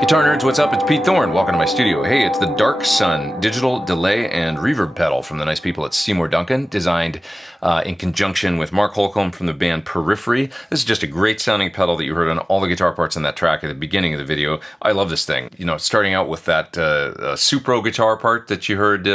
Guitar nerds, what's up? It's Pete Thorn. Welcome to my studio. Hey, it's the Dark Sun digital delay and reverb pedal from the nice people at Seymour Duncan, designed in conjunction with Mark Holcomb from the band Periphery. This is just a great sounding pedal that you heard on all the guitar parts in that track at the beginning of the video. I love this thing. You know, starting out with that Supro guitar part that you heard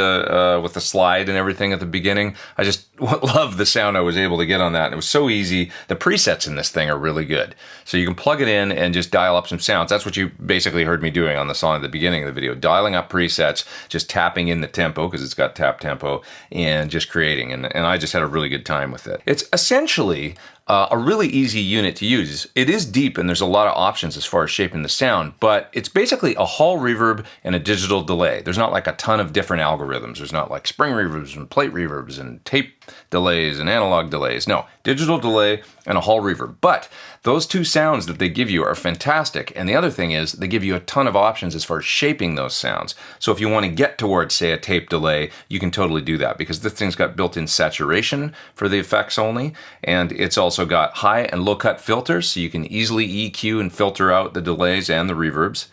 with the slide and everything at the beginning. I just love the sound I was able to get on that. And it was so easy. The presets in this thing are really good. So you can plug it in and just dial up some sounds. That's what you basically heard me doing on the song at the beginning of the video, dialing up presets, just tapping in the tempo because it's got tap tempo and just creating. And I just had a really good time with it. It's essentially a really easy unit to use. It is deep and there's a lot of options as far as shaping the sound, but it's basically a hall reverb and a digital delay. There's not like a ton of different algorithms. There's not like spring reverbs and plate reverbs and tape delays and analog delays. No, digital delay and a hall reverb. But those two sounds that they give you are fantastic. And the other thing is they give you a ton of options as far as shaping those sounds. So if you want to get towards, say, a tape delay, you can totally do that because this thing's got built-in saturation for the effects only. And it's also got high and low cut filters, so you can easily EQ and filter out the delays and the reverbs.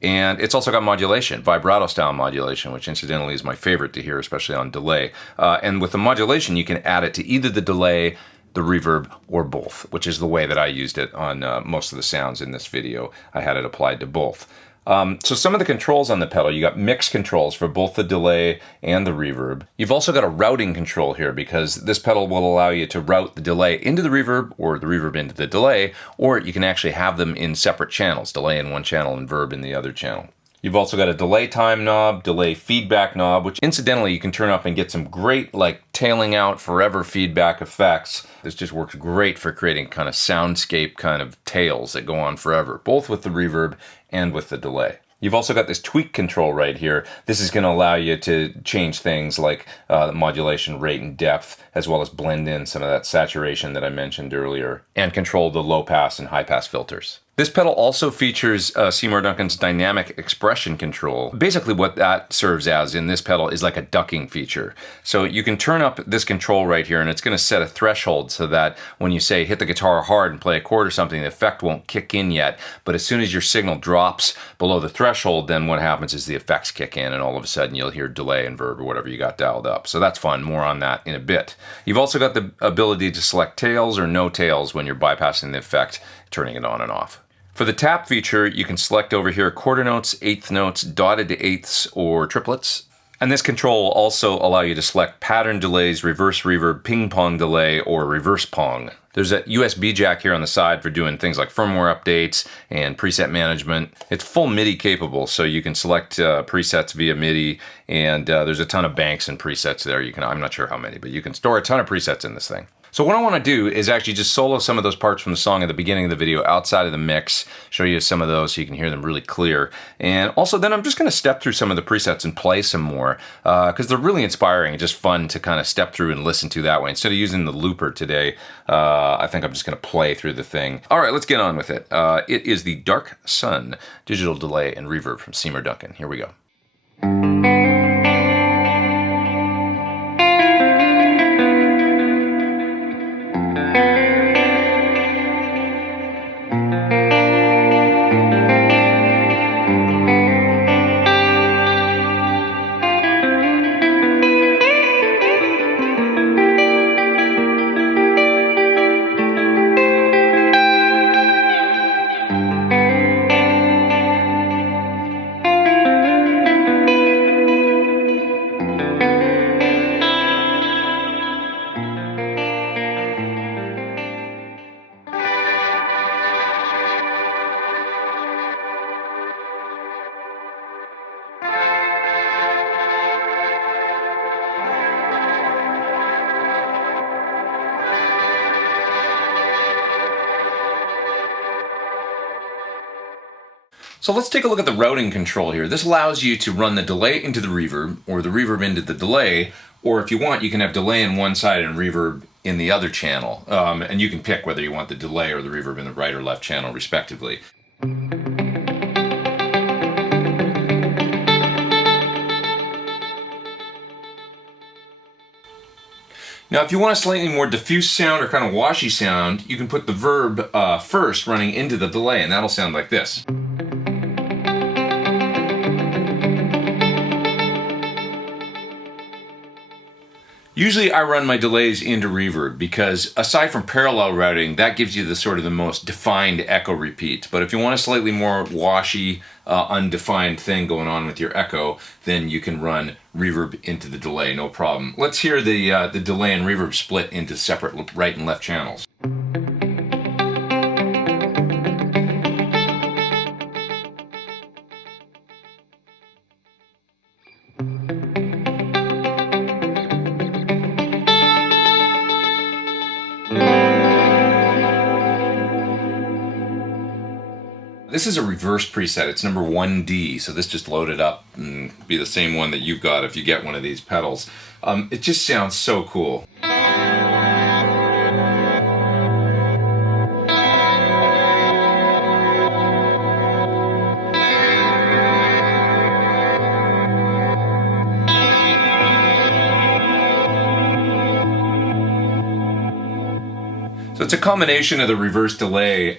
And it's also got modulation, vibrato style modulation, which incidentally is my favorite to hear, especially on delay. And with the modulation, you can add it to either the delay, the reverb, or both, which is the way that I used it on most of the sounds in this video. I had it applied to both. So some of the controls on the pedal, you got mix controls for both the delay and the reverb. You've also got a routing control here because this pedal will allow you to route the delay into the reverb or the reverb into the delay, or you can actually have them in separate channels, delay in one channel and verb in the other channel. You've also got a delay time knob, delay feedback knob, which incidentally you can turn up and get some great like tailing out forever feedback effects. This just works great for creating kind of soundscape kind of tails that go on forever, both with the reverb and with the delay. You've also got this tweak control right here. This is going to allow you to change things like the modulation rate and depth, as well as blend in some of that saturation that I mentioned earlier, and control the low pass and high pass filters. This pedal also features Seymour Duncan's dynamic expression control. Basically what that serves as in this pedal is like a ducking feature. So you can turn up this control right here and it's going to set a threshold so that when you say hit the guitar hard and play a chord or something, the effect won't kick in yet. But as soon as your signal drops below the threshold, then what happens is the effects kick in and all of a sudden you'll hear delay and verb or whatever you got dialed up. So that's fun. More on that in a bit. You've also got the ability to select tails or no tails when you're bypassing the effect, turning it on and off. For the tap feature, you can select over here quarter notes, eighth notes, dotted to eighths, or triplets. And this control will also allow you to select pattern delays, reverse reverb, ping pong delay, or reverse pong. There's a USB jack here on the side for doing things like firmware updates and preset management. It's full MIDI capable, so you can select presets via MIDI, and there's a ton of banks and presets there. I'm not sure how many, but you can store a ton of presets in this thing. So what I want to do is actually just solo some of those parts from the song at the beginning of the video outside of the mix, show you some of those so you can hear them really clear. And also then I'm just going to step through some of the presets and play some more because they're really inspiring and just fun to kind of step through and listen to that way. Instead of using the looper today, I think I'm just going to play through the thing. All right, let's get on with it. It is the Dark Sun digital delay and reverb from Seymour Duncan. Here we go. So let's take a look at the routing control here. This allows you to run the delay into the reverb, or the reverb into the delay, or if you want, you can have delay in one side and reverb in the other channel. And you can pick whether you want the delay or the reverb in the right or left channel, respectively. Now, if you want a slightly more diffuse sound or kind of washy sound, you can put the verb first running into the delay, and that'll sound like this. Usually I run my delays into reverb because aside from parallel routing, that gives you the sort of the most defined echo repeats. But if you want a slightly more washy, undefined thing going on with your echo, then you can run reverb into the delay, no problem. Let's hear the delay and reverb split into separate right and left channels. This is a reverse preset. It's number 1D, so this just loaded up and be the same one that you've got if you get one of these pedals. It just sounds so cool. So it's a combination of the reverse delay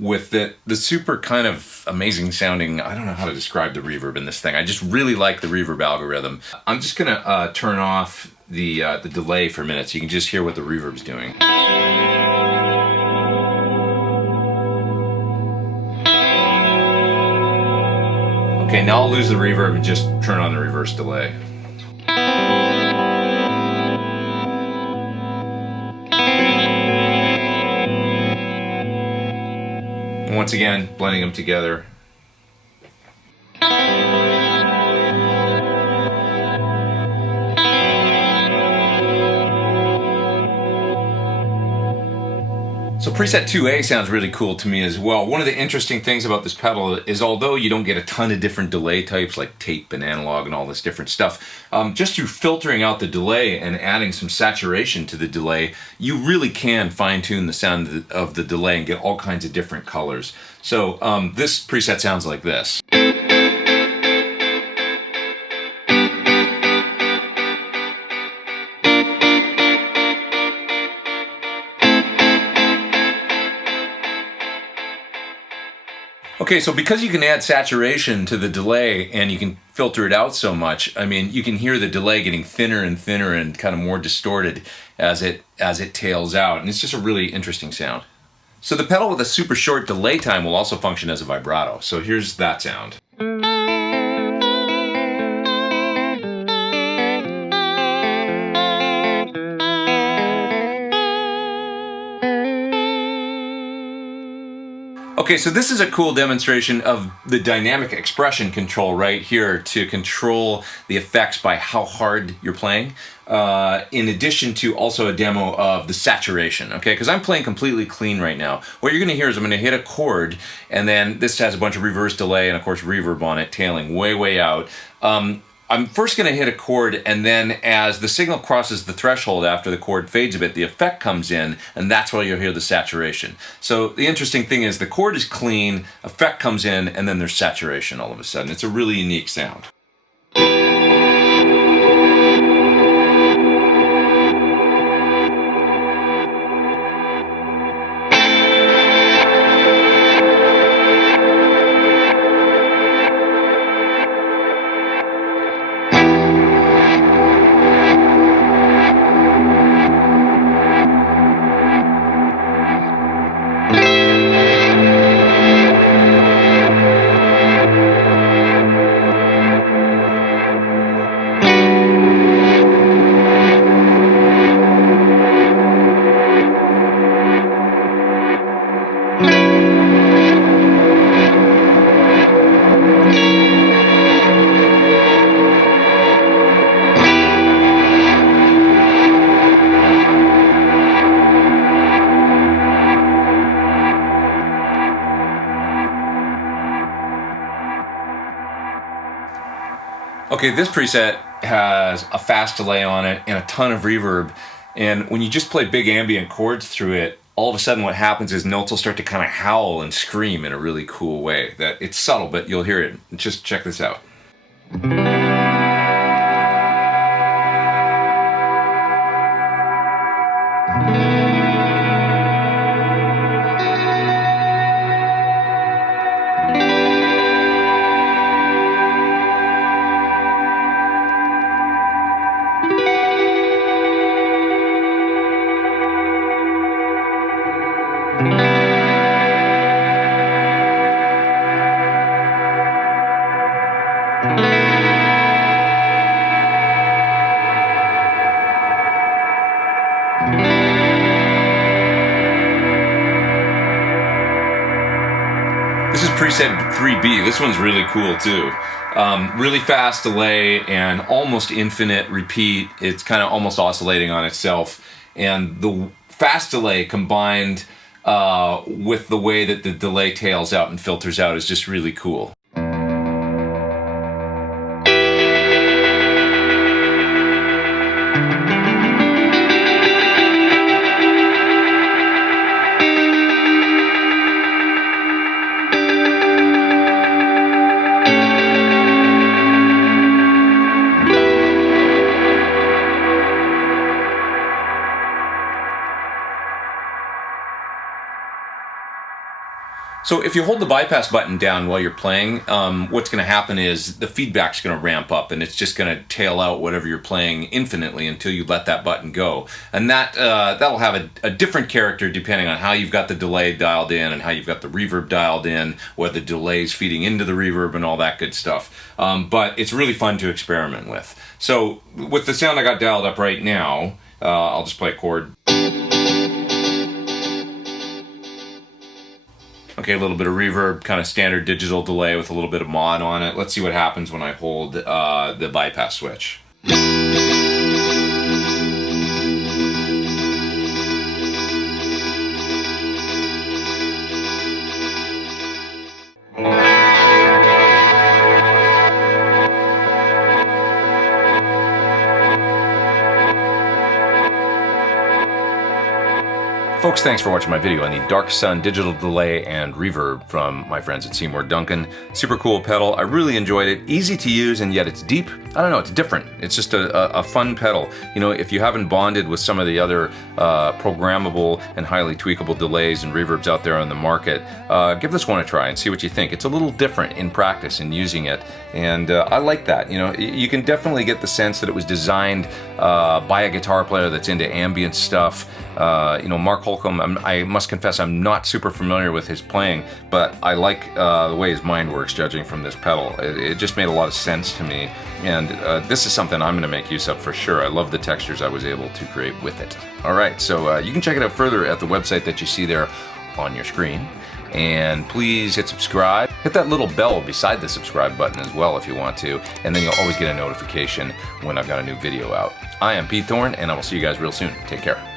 with the super kind of amazing sounding, I don't know how to describe the reverb in this thing. I just really like the reverb algorithm. I'm just gonna turn off the delay for a minute so you can just hear what the reverb's doing. Okay, now I'll lose the reverb and just turn on the reverse delay. Once again, blending them together. So preset 2A sounds really cool to me as well. One of the interesting things about this pedal is although you don't get a ton of different delay types like tape and analog and all this different stuff, just through filtering out the delay and adding some saturation to the delay, you really can fine-tune the sound of the delay and get all kinds of different colors. So this preset sounds like this. Okay, so because you can add saturation to the delay and you can filter it out so much, I mean, you can hear the delay getting thinner and thinner and kind of more distorted as it tails out, and it's just a really interesting sound. So the pedal with a super short delay time will also function as a vibrato. So here's that sound. Okay, so this is a cool demonstration of the dynamic expression control right here to control the effects by how hard you're playing, in addition to also a demo of the saturation, okay? Because I'm playing completely clean right now. What you're gonna hear is I'm gonna hit a chord, and then this has a bunch of reverse delay and of course reverb on it, tailing way, way out. I'm first going to hit a chord, and then as the signal crosses the threshold after the chord fades a bit, the effect comes in, and that's where you'll hear the saturation. So the interesting thing is the chord is clean, effect comes in, and then there's saturation all of a sudden. It's a really unique sound. Okay, this preset has a fast delay on it and a ton of reverb, and when you just play big ambient chords through it, all of a sudden what happens is notes will start to kind of howl and scream in a really cool way. That it's subtle, but you'll hear it. Just check this out. said 3B, this one's really cool too. Really fast delay and almost infinite repeat. It's kind of almost oscillating on itself. And the fast delay combined with the way that the delay tails out and filters out is just really cool. So if you hold the bypass button down while you're playing, what's going to happen is the feedback's going to ramp up and it's just going to tail out whatever you're playing infinitely until you let that button go. And that'll have a different character depending on how you've got the delay dialed in and how you've got the reverb dialed in, whether the delay's feeding into the reverb and all that good stuff. But it's really fun to experiment with. So with the sound I got dialed up right now, I'll just play a chord. Okay, a little bit of reverb, kind of standard digital delay with a little bit of mod on it. Let's see what happens when I hold the bypass switch. Folks, thanks for watching my video on the Dark Sun digital delay and reverb from my friends at Seymour Duncan. Super cool pedal. I really enjoyed it. Easy to use, and yet it's deep. I don't know, it's different. It's just a fun pedal. You know, if you haven't bonded with some of the other programmable and highly tweakable delays and reverbs out there on the market, give this one a try and see what you think. It's a little different in practice in using it, and I like that. You know, you can definitely get the sense that it was designed by a guitar player that's into ambient stuff. You know, Mark Holcomb, I must confess I'm not super familiar with his playing, but I like the way his mind works, judging from this pedal. It just made a lot of sense to me, and this is something I'm going to make use of for sure. I love the textures I was able to create with it. Alright, so you can check it out further at the website that you see there on your screen. And please hit subscribe. Hit that little bell beside the subscribe button as well if you want to, and then you'll always get a notification when I've got a new video out. I am Pete Thorn, and I will see you guys real soon. Take care.